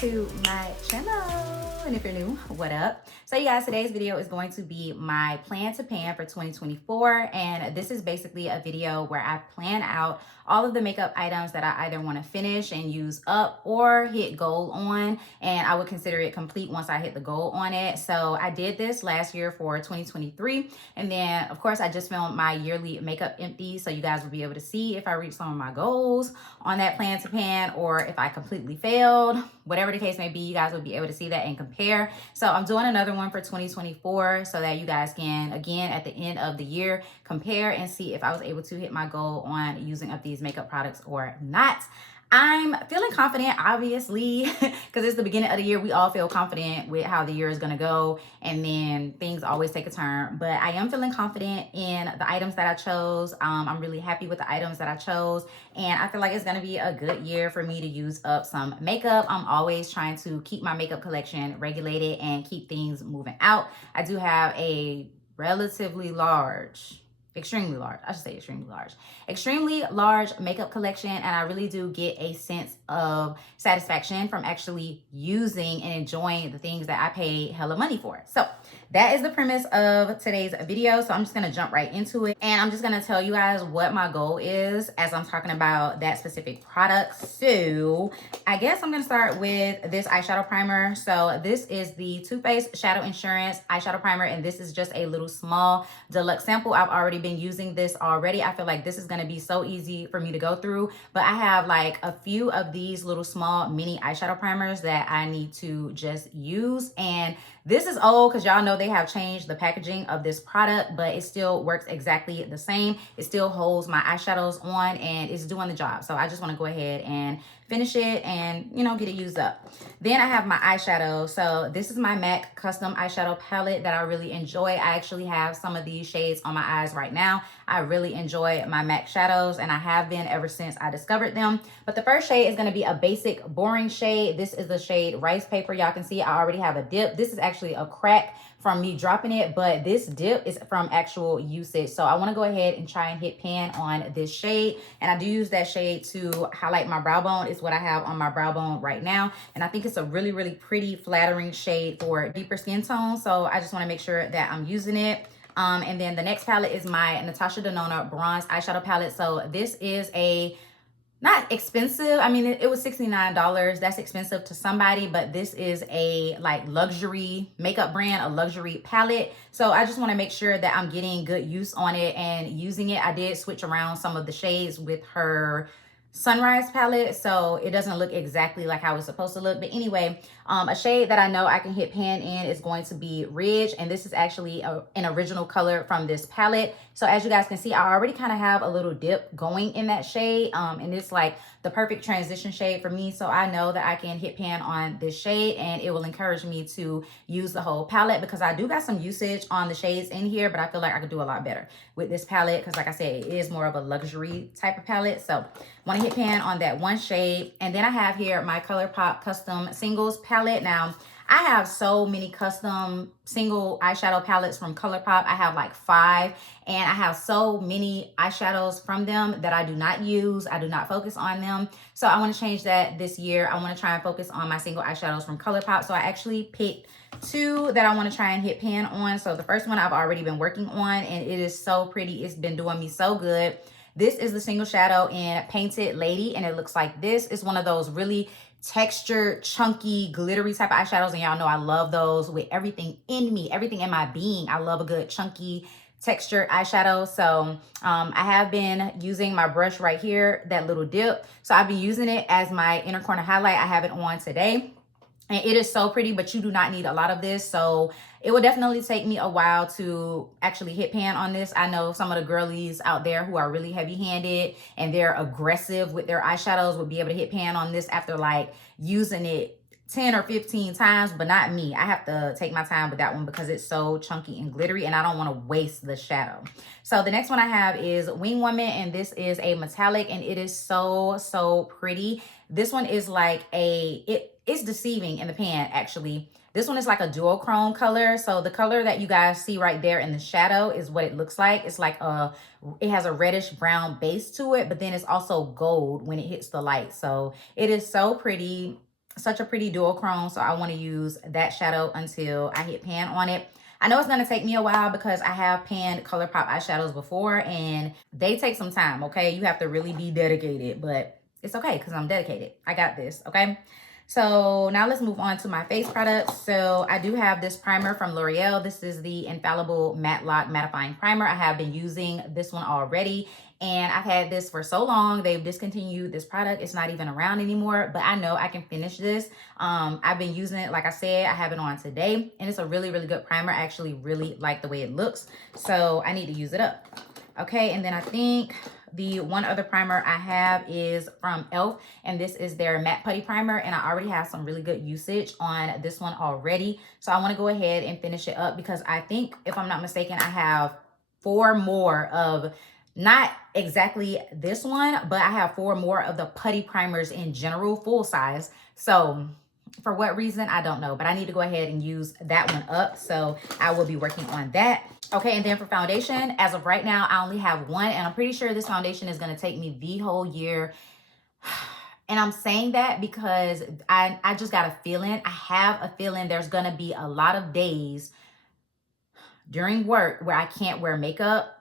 to my channel. And if you're new, what up? So you guys, today's video is going to be my plan to pan for 2024. And this is basically a video where I plan out all of the makeup items that I either want to finish and use up or hit goal on. And I would consider it complete once I hit the goal on it. So I did this last year for 2023. And then of course I just filmed my yearly makeup empty. So you guys will be able to see if I reach some of my goals on that plan to pan or if I completely failed, whatever the case may be, you guys will be able to see that and compare. So I'm doing another one for 2024 so that you guys can, again, at the end of the year, compare and see if I was able to hit my goal on using up these makeup products or not. I'm feeling confident, obviously, because it's the beginning of the year. We all feel confident with how the year is going to go, and then things always take a turn. But I am feeling confident in the items that I chose. I'm really happy with the items that I chose, and I feel like it's going to be a good year for me to use up some makeup. I'm always trying to keep my makeup collection regulated and keep things moving out. I do have a relatively large, extremely large makeup collection, and I really do get a sense of satisfaction from actually using and enjoying the things that I pay hella money for. So that is the premise of today's video. So I'm just gonna jump right into it, and I'm just gonna tell you guys what my goal is as I'm talking about that specific product. So I guess I'm gonna start with this eyeshadow primer. So this is the Too Faced Shadow Insurance eyeshadow primer, and this is just a little small deluxe sample. I've already been using this already. I feel like this is going to be so easy for me to go through, but I have like a few of these little small mini eyeshadow primers that I need to just use. And this is old because y'all know they have changed the packaging of this product, but it still works exactly the same. It still holds my eyeshadows on and it's doing the job. So I just want to go ahead and finish it and, you know, get it used up. Then I have my eyeshadow. So this is my MAC custom eyeshadow palette that I really enjoy. I actually have some of these shades on my eyes right now. I really enjoy my MAC shadows, and I have been ever since I discovered them. But the first shade is going to be a basic boring shade. This is the shade Rice Paper. Y'all can see I already have a dip. This is actually a crack from me dropping it, but this dip is from actual usage. So I want to go ahead and try and hit pan on this shade, and I do use that shade to highlight my brow bone. It's what I have on my brow bone right now, and I think it's a really, really pretty, flattering shade for deeper skin tones. So I just want to make sure that I'm using it. And then the next palette is my Natasha Denona Bronze Eyeshadow Palette. So this is a not expensive. I mean, it was $69. That's expensive to somebody, but this is a like luxury makeup brand, a luxury palette. So I just want to make sure that I'm getting good use on it and using it. I did switch around some of the shades with her Sunrise palette, so it doesn't look exactly like how it's supposed to look. But anyway, a shade that I know I can hit pan in is going to be Ridge, and this is actually an original color from this palette. So as you guys can see, I already kind of have a little dip going in that shade, and it's like the perfect transition shade for me. So I know that I can hit pan on this shade, and it will encourage me to use the whole palette because I do got some usage on the shades in here, but I feel like I could do a lot better with this palette because, like I said, it is more of a luxury type of palette. So want to hit pan on that one shade. And then I have here my ColourPop Custom Singles palette. Now, I have so many custom single eyeshadow palettes from ColourPop. I have like 5, and I have so many eyeshadows from them that I do not use. I do not focus on them. So I want to change that this year. I want to try and focus on my single eyeshadows from ColourPop. So I actually picked 2 that I want to try and hit pan on. So the first one I've already been working on, and it is so pretty. It's been doing me so good. This is the single shadow in Painted Lady, and it looks like this. It's one of those really textured, chunky, glittery type of eyeshadows, and y'all know I love those with everything in me, everything in my being. I love a good chunky textured eyeshadow. So I have been using my brush right here, that little dip. So I've been using it as my inner corner highlight. I have it on today. And it is so pretty, but you do not need a lot of this. So it will definitely take me a while to actually hit pan on this. I know some of the girlies out there who are really heavy-handed and they're aggressive with their eyeshadows would be able to hit pan on this after like using it 10 or 15 times, but not me. I have to take my time with that one because it's so chunky and glittery and I don't want to waste the shadow. So the next one I have is Wing Woman, and this is a metallic, and it is so, so pretty. This one is like it's deceiving in the pan, actually. This one is like a duochrome color. So the color that you guys see right there in the shadow is what it looks like. It's like it has a reddish brown base to it, but then it's also gold when it hits the light. So it is so pretty. such a pretty duochrome, so I want to use that shadow until I hit pan on it. I know it's going to take me a while because I have panned ColourPop eyeshadows before and they take some time, okay? You have to really be dedicated, but it's okay because I'm dedicated. I got this, okay? So now let's move on to my face products. So I do have this primer from L'Oreal. This is the Infallible Matte Lock Mattifying Primer. I have been using this one already and I've had this for so long. They've discontinued this product. It's not even around anymore, but I know I can finish this. I've been using it, like I said, I have it on today and it's a really, really good primer. I actually really like the way it looks. So I need to use it up. Okay, and then I think the one other primer I have is from e.l.f. and this is their matte putty primer and I already have some really good usage on this one already. So I want to go ahead and finish it up because I think, if I'm not mistaken, I have 4 more of, not exactly this one, but I have 4 more of the putty primers in general, full size. So for what reason, I don't know, but I need to go ahead and use that one up. So I will be working on that. Okay, and then for foundation, as of right now, I only have one, and I'm pretty sure this foundation is going to take me the whole year. And I'm saying that because I just got a feeling, I have a feeling there's going to be a lot of days during work where I can't wear makeup.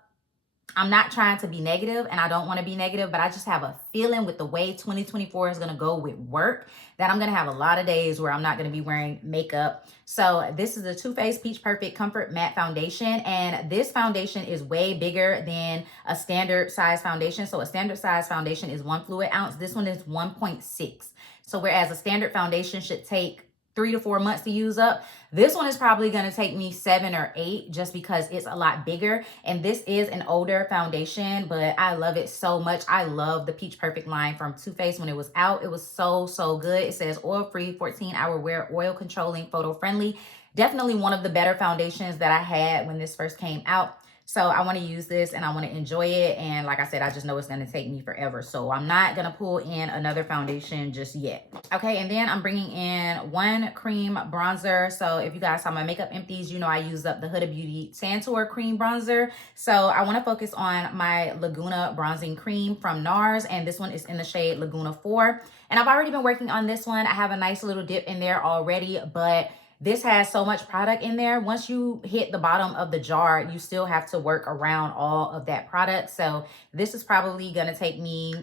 I'm not trying to be negative and I don't want to be negative, but I just have a feeling with the way 2024 is going to go with work that I'm going to have a lot of days where I'm not going to be wearing makeup. So this is the Too Faced Peach Perfect Comfort Matte Foundation. And this foundation is way bigger than a standard size foundation. So a standard size foundation is 1 fluid ounce. This one is 1.6. So whereas a standard foundation should take 3 to 4 months to use up, this one is probably going to take me 7 or 8 just because it's a lot bigger. And this is an older foundation, but I love it so much. I love the Peach Perfect line from Too Faced when it was out. It was so good. It says oil-free, 14-hour wear, oil controlling, photo friendly. Definitely one of the better foundations that I had when this first came out. So I want to use this and I want to enjoy it. And like I said, I just know it's going to take me forever. So I'm not going to pull in another foundation just yet. Okay, and then I'm bringing in one cream bronzer. So if you guys saw my makeup empties, you know I used up the Huda Beauty Santour cream bronzer. So I want to focus on my Laguna bronzing cream from NARS. And this one is in the shade Laguna 4. And I've already been working on this one. I have a nice little dip in there already, but this has so much product in there. Once you hit the bottom of the jar, you still have to work around all of that product. So this is probably going to take me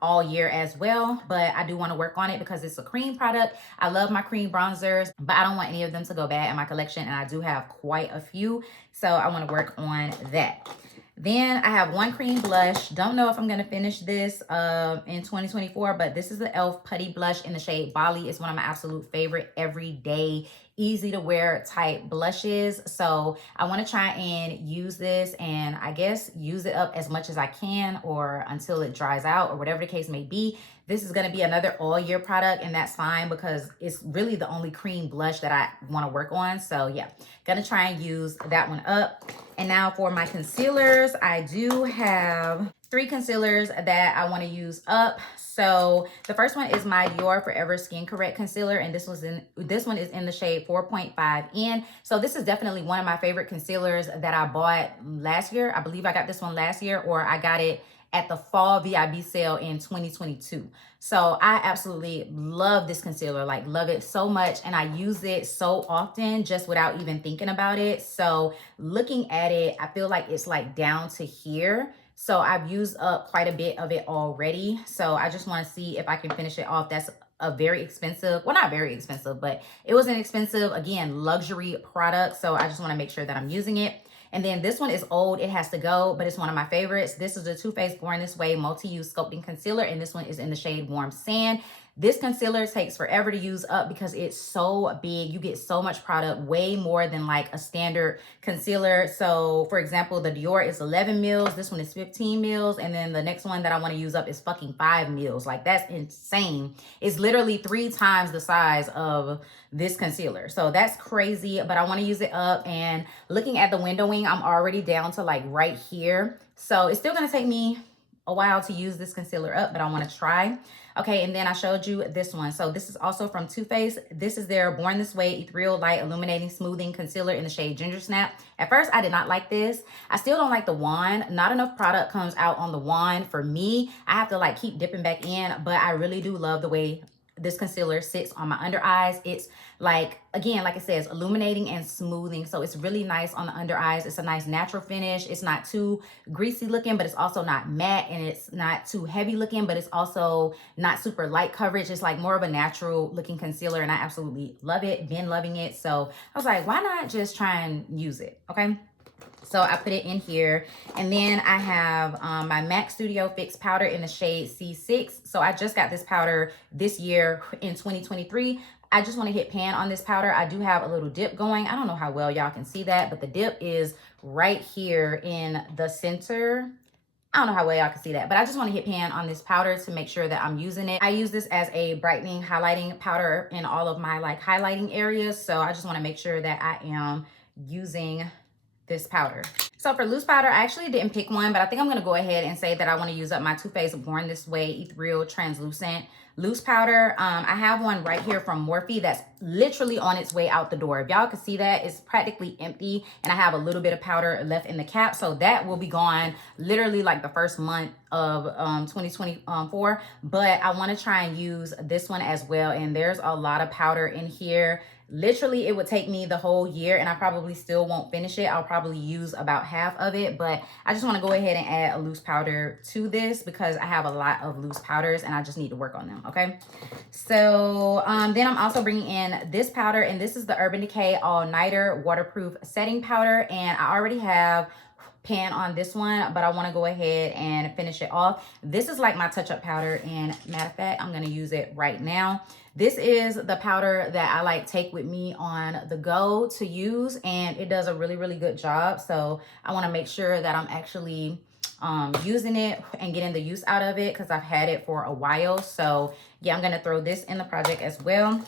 all year as well, but I do want to work on it because it's a cream product. I love my cream bronzers, but I don't want any of them to go bad in my collection, and I do have quite a few, so I want to work on that. Then I have one cream blush. Don't know if I'm going to finish this in 2024, but this is the e.l.f. Putty Blush in the shade Bali. It's one of my absolute favorite everyday, easy to wear type blushes. So I want to try and use this and I guess use it up as much as I can or until it dries out or whatever the case may be. This is going to be another all year product and that's fine because it's really the only cream blush that I want to work on. So yeah, going to try and use that one up. And now for my concealers, I do have 3 concealers that I want to use up. So the first one is my Dior Forever Skin Correct concealer, and this one is in the shade 4.5N. So this is definitely one of my favorite concealers that I bought last year. I believe I got this one last year, or I got it at the fall VIB sale in 2022. So I absolutely love this concealer, like love it so much. And I use it so often just without even thinking about it. So looking at it, I feel like it's like down to here. So I've used up quite a bit of it already. So I just want to see if I can finish it off. That's a very expensive, well, not very expensive, but it was an expensive, again, luxury product. So I just want to make sure that I'm using it. And then this one is old, it has to go, but it's one of my favorites. This is the Too Faced Born This Way Multi-Use Sculpting Concealer, and this one is in the shade Warm Sand. This concealer takes forever to use up because it's so big. You get so much product, way more than like a standard concealer. So for example, the Dior is 11 mils. This one is 15 mils. And then the next one that I want to use up is fucking 5 mils. Like that's insane. It's literally 3 times the size of this concealer. So that's crazy, but I want to use it up. And looking at the windowing, I'm already down to like right here. So it's still going to take me a while to use this concealer up, but I want to try. Okay, and then I showed you this one. So this is also from Too Faced. This is their Born This Way Ethereal Light Illuminating Smoothing Concealer in the shade Ginger Snap. At first, I did not like this. I still don't like the wand. Not enough product comes out on the wand for me. I have to like keep dipping back in, but I really do love the way this concealer sits on my under eyes. It's like, again, like it says, illuminating and smoothing. So it's really nice on the under eyes. It's a nice natural finish. It's not too greasy looking, but it's also not matte, and it's not too heavy looking, but it's also not super light coverage. It's like more of a natural looking concealer, and I absolutely love it. Been loving it. So I was like, why not just try and use it? Okay. So I put it in here, and then I have my MAC Studio Fix powder in the shade C6. So I just got this powder this year in 2023. I just want to hit pan on this powder. I do have a little dip going. I don't know how well y'all can see that, but the dip is right here in the center. I don't know how well y'all can see that, but I just want to hit pan on this powder to make sure that I'm using it. I use this as a brightening, highlighting powder in all of my like highlighting areas. So I just want to make sure that I am using this powder. So for loose powder, I actually didn't pick one, but I think I'm going to go ahead and say that I want to use up my Too Faced Born This Way Ethereal Translucent loose powder. I have one right here from Morphe that's literally on its way out the door. If y'all can see that, it's practically empty, and I have a little bit of powder left in the cap, so that will be gone literally like the first month of 2024. But I want to try and use this one as well, and there's a lot of powder in here. Literally, it would take me the whole year, and I probably still won't finish it. I'll probably use about half of it, but I just want to go ahead and add a loose powder to this because I have a lot of loose powders and I just need to work on them. Okay, so then I'm also bringing in this powder, and this is the Urban Decay All Nighter Waterproof Setting Powder, and I already have pan on this one, but I want to go ahead and finish it off. This is like my touch-up powder, and matter of fact, I'm going to use it right now. This is the powder that I like take with me on the go to use, and it does a really, really good job. So I want to make sure that I'm actually using it and getting the use out of it because I've had it for a while. So yeah, I'm going to throw this in the project as well.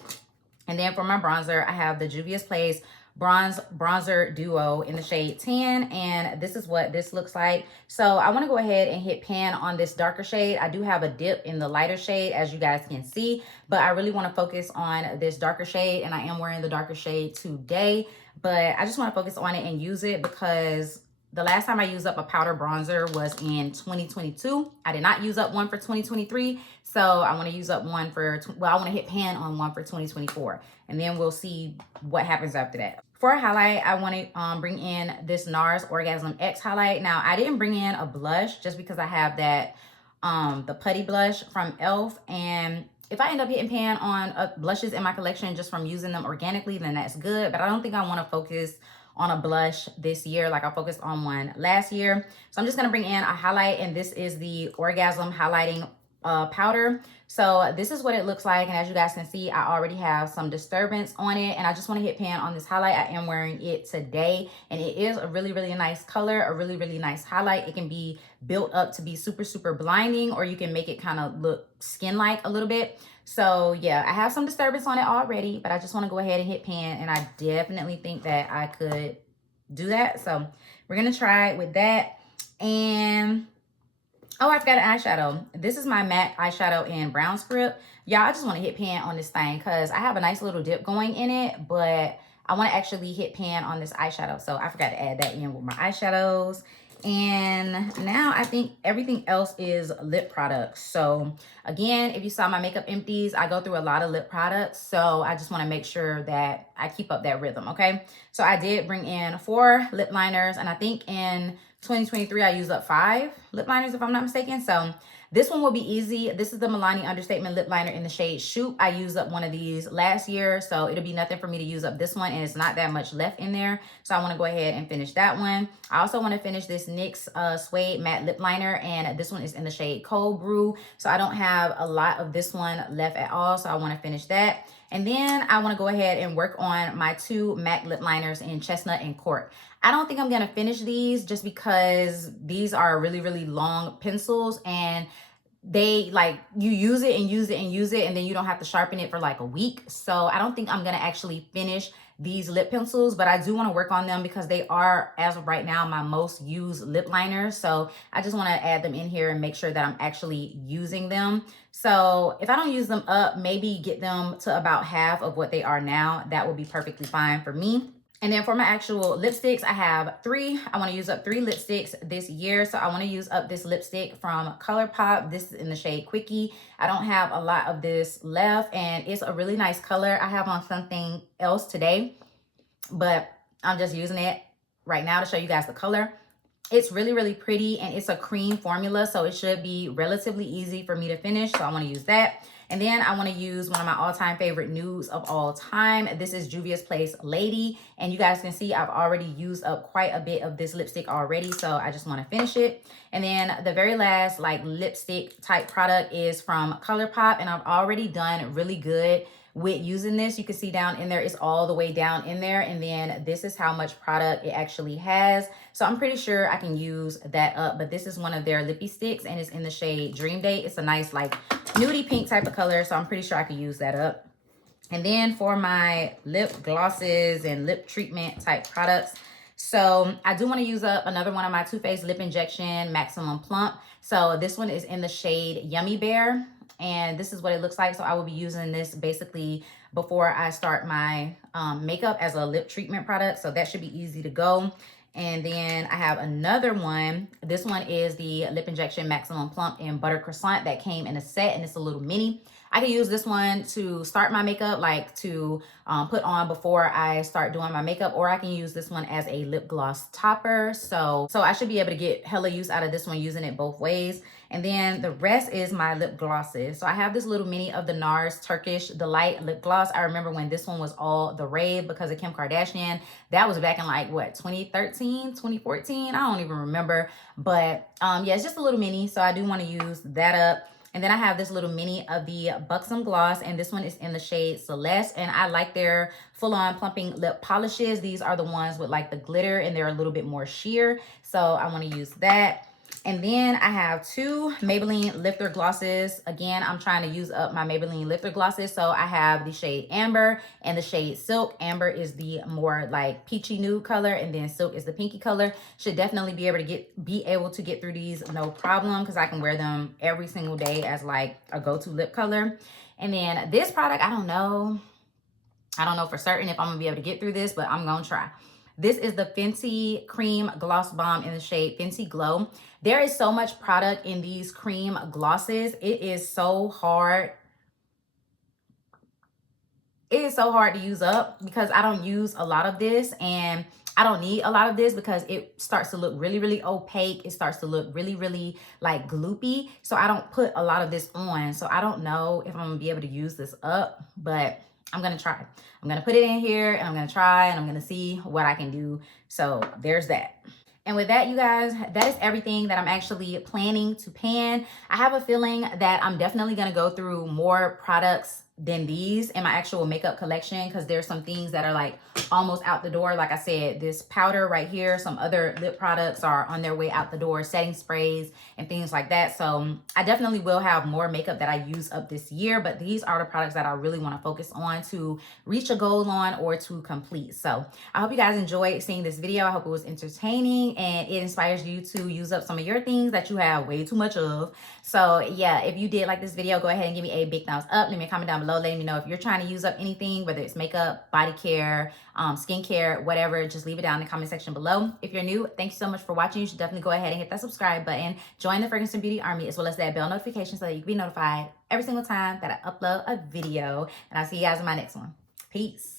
And then for my bronzer, I have the Juvia's Place Bronzer Duo in the shade 10, and this is what this looks like. So I want to go ahead and hit pan on this darker shade. I do have a dip in the lighter shade, as you guys can see, but I really want to focus on this darker shade, and I am wearing the darker shade today, but I just want to focus on it and use it because the last time I used up a powder bronzer was in 2022. I did not use up one for 2023. So I want to use up one for, well, I want to hit pan on one for 2024. And then we'll see what happens after that. For a highlight, I want to bring in this NARS Orgasm X highlight. Now, I didn't bring in a blush just because I have that, the putty blush from e.l.f. And if I end up hitting pan on blushes in my collection just from using them organically, then that's good. But I don't think I want to focus on a blush this year like I focused on one last year. So I'm just going to bring in a highlight, and this is the Orgasm Highlighting powder. So this is what it looks like, and as you guys can see, I already have some disturbance on it, and I just want to hit pan on this highlight. I am wearing it today, and it is a really, really nice color, a really, really nice highlight. It can be built up to be super, super blinding, or you can make it kind of look skin-like a little bit. So yeah, I have some disturbance on it already, but I just want to go ahead and hit pan, and I definitely think that I could do that. So we're going to try it with that. And oh, I forgot an eyeshadow. This is my MAC eyeshadow in Brown Script. Y'all, I just want to hit pan on this thing because I have a nice little dip going in it, but I want to actually hit pan on this eyeshadow. So I forgot to add that in with my eyeshadows. And now I think everything else is lip products. So again, if you saw my makeup empties, I go through a lot of lip products. So I just want to make sure that I keep up that rhythm, okay? So I did bring in 4 lip liners, and I think in 2023, I used up 5 lip liners, if I'm not mistaken. So this one will be easy. This is the Milani Understatement Lip Liner in the shade Shoot. I used up one of these last year, so it'll be nothing for me to use up this one, and it's not that much left in there. So I want to go ahead and finish that one. I also want to finish this NYX Suede Matte Lip Liner, and this one is in the shade Cold Brew. So I don't have a lot of this one left at all, so I want to finish that. And then I want to go ahead and work on my 2 MAC lip liners in Chestnut and Cork. I don't think I'm going to finish these just because these are really, really long pencils, and they like you use it and use it and use it, and then you don't have to sharpen it for like a week. So I don't think I'm going to actually finish these lip pencils, but I do want to work on them because they are, as of right now, my most used lip liners. So I just want to add them in here and make sure that I'm actually using them. So if I don't use them up, maybe get them to about half of what they are now. That would be perfectly fine for me. And then for my actual lipsticks, I have 3. I want to use up 3 lipsticks this year. So I want to use up this lipstick from ColourPop. This is in the shade Quickie. I don't have a lot of this left, and it's a really nice color. I have on something else today, but I'm just using it right now to show you guys the color. It's really, really pretty, and it's a cream formula, so it should be relatively easy for me to finish. So I want to use that. And then I want to use one of my all-time favorite nudes of all time. This is Juvia's Place Lady. And you guys can see I've already used up quite a bit of this lipstick already. So I just want to finish it. And then the very last like lipstick type product is from ColourPop. And I've already done really good with using this. You can see down in there, it's all the way down in there. And then this is how much product it actually has. So I'm pretty sure I can use that up. But this is one of their lippy sticks, and it's in the shade Dream Date. It's a nice like nudie pink type of color, so I'm pretty sure I could use that up. And then for my lip glosses and lip treatment type products, so I do want to use up another one of my Too Faced Lip Injection Maximum Plump. So this one is in the shade Yummy Bear, and this is what it looks like. So I will be using this basically before I start my makeup as a lip treatment product. So that should be easy to go. And then I have another one. This one is the Lip Injection Maximum Plump in Butter Croissant that came in a set, and it's a little mini. I can use this one to start my makeup, like to put on before I start doing my makeup, or I can use this one as a lip gloss topper. So I should be able to get hella use out of this one using it both ways. And then the rest is my lip glosses. So I have this little mini of the NARS Turkish Delight lip gloss. I remember when this one was all the rave because of Kim Kardashian. That was back in like what, 2013, 2014? I don't even remember. But yeah, it's just a little mini. So I do want to use that up. And then I have this little mini of the Buxom Gloss, and this one is in the shade Celeste. And I like their full-on plumping lip polishes. These are the ones with like the glitter, and they're a little bit more sheer. So I want to use that. And then I have 2 Maybelline Lifter glosses. Again, I'm trying to use up my Maybelline Lifter glosses. So I have the shade Amber and the shade Silk. Amber is the more like peachy nude color, and then Silk is the pinky color. Should definitely be able to get through these no problem, because I can wear them every single day as like a go-to lip color. And then this product, I don't know for certain if I'm gonna be able to get through this, but I'm gonna try. This is the Fenty Cream Gloss Bomb in the shade Fenty Glow. There is so much product in these cream glosses. It is so hard. It is so hard to use up because I don't use a lot of this, and I don't need a lot of this because it starts to look really, really opaque. It starts to look really, really like gloopy. So I don't put a lot of this on. So I don't know if I'm gonna be able to use this up, but I'm gonna try. I'm gonna put it in here, and I'm gonna try, and I'm gonna see what I can do. So there's that. And with that, you guys, that is everything that I'm actually planning to pan. I have a feeling that I'm definitely gonna go through more products than these in my actual makeup collection, because there's some things that are like almost out the door. Like I said, this powder right here, some other lip products are on their way out the door, setting sprays and things like that. So I definitely will have more makeup that I use up this year, but these are the products that I really want to focus on to reach a goal on or to complete. So I hope you guys enjoyed seeing this video. I hope it was entertaining and it inspires you to use up some of your things that you have way too much of. So yeah, if you did like this video, go ahead and give me a big thumbs up. Leave me a comment down below letting me know if you're trying to use up anything, whether it's makeup, body care, skincare, whatever. Just leave it down in the comment section below. If you're new, thank you so much for watching. You should definitely go ahead and hit that subscribe button. Join the Fragrance and Beauty Army, as well as that bell notification so that you can be notified every single time that I upload a video. And I'll see you guys in my next one. Peace.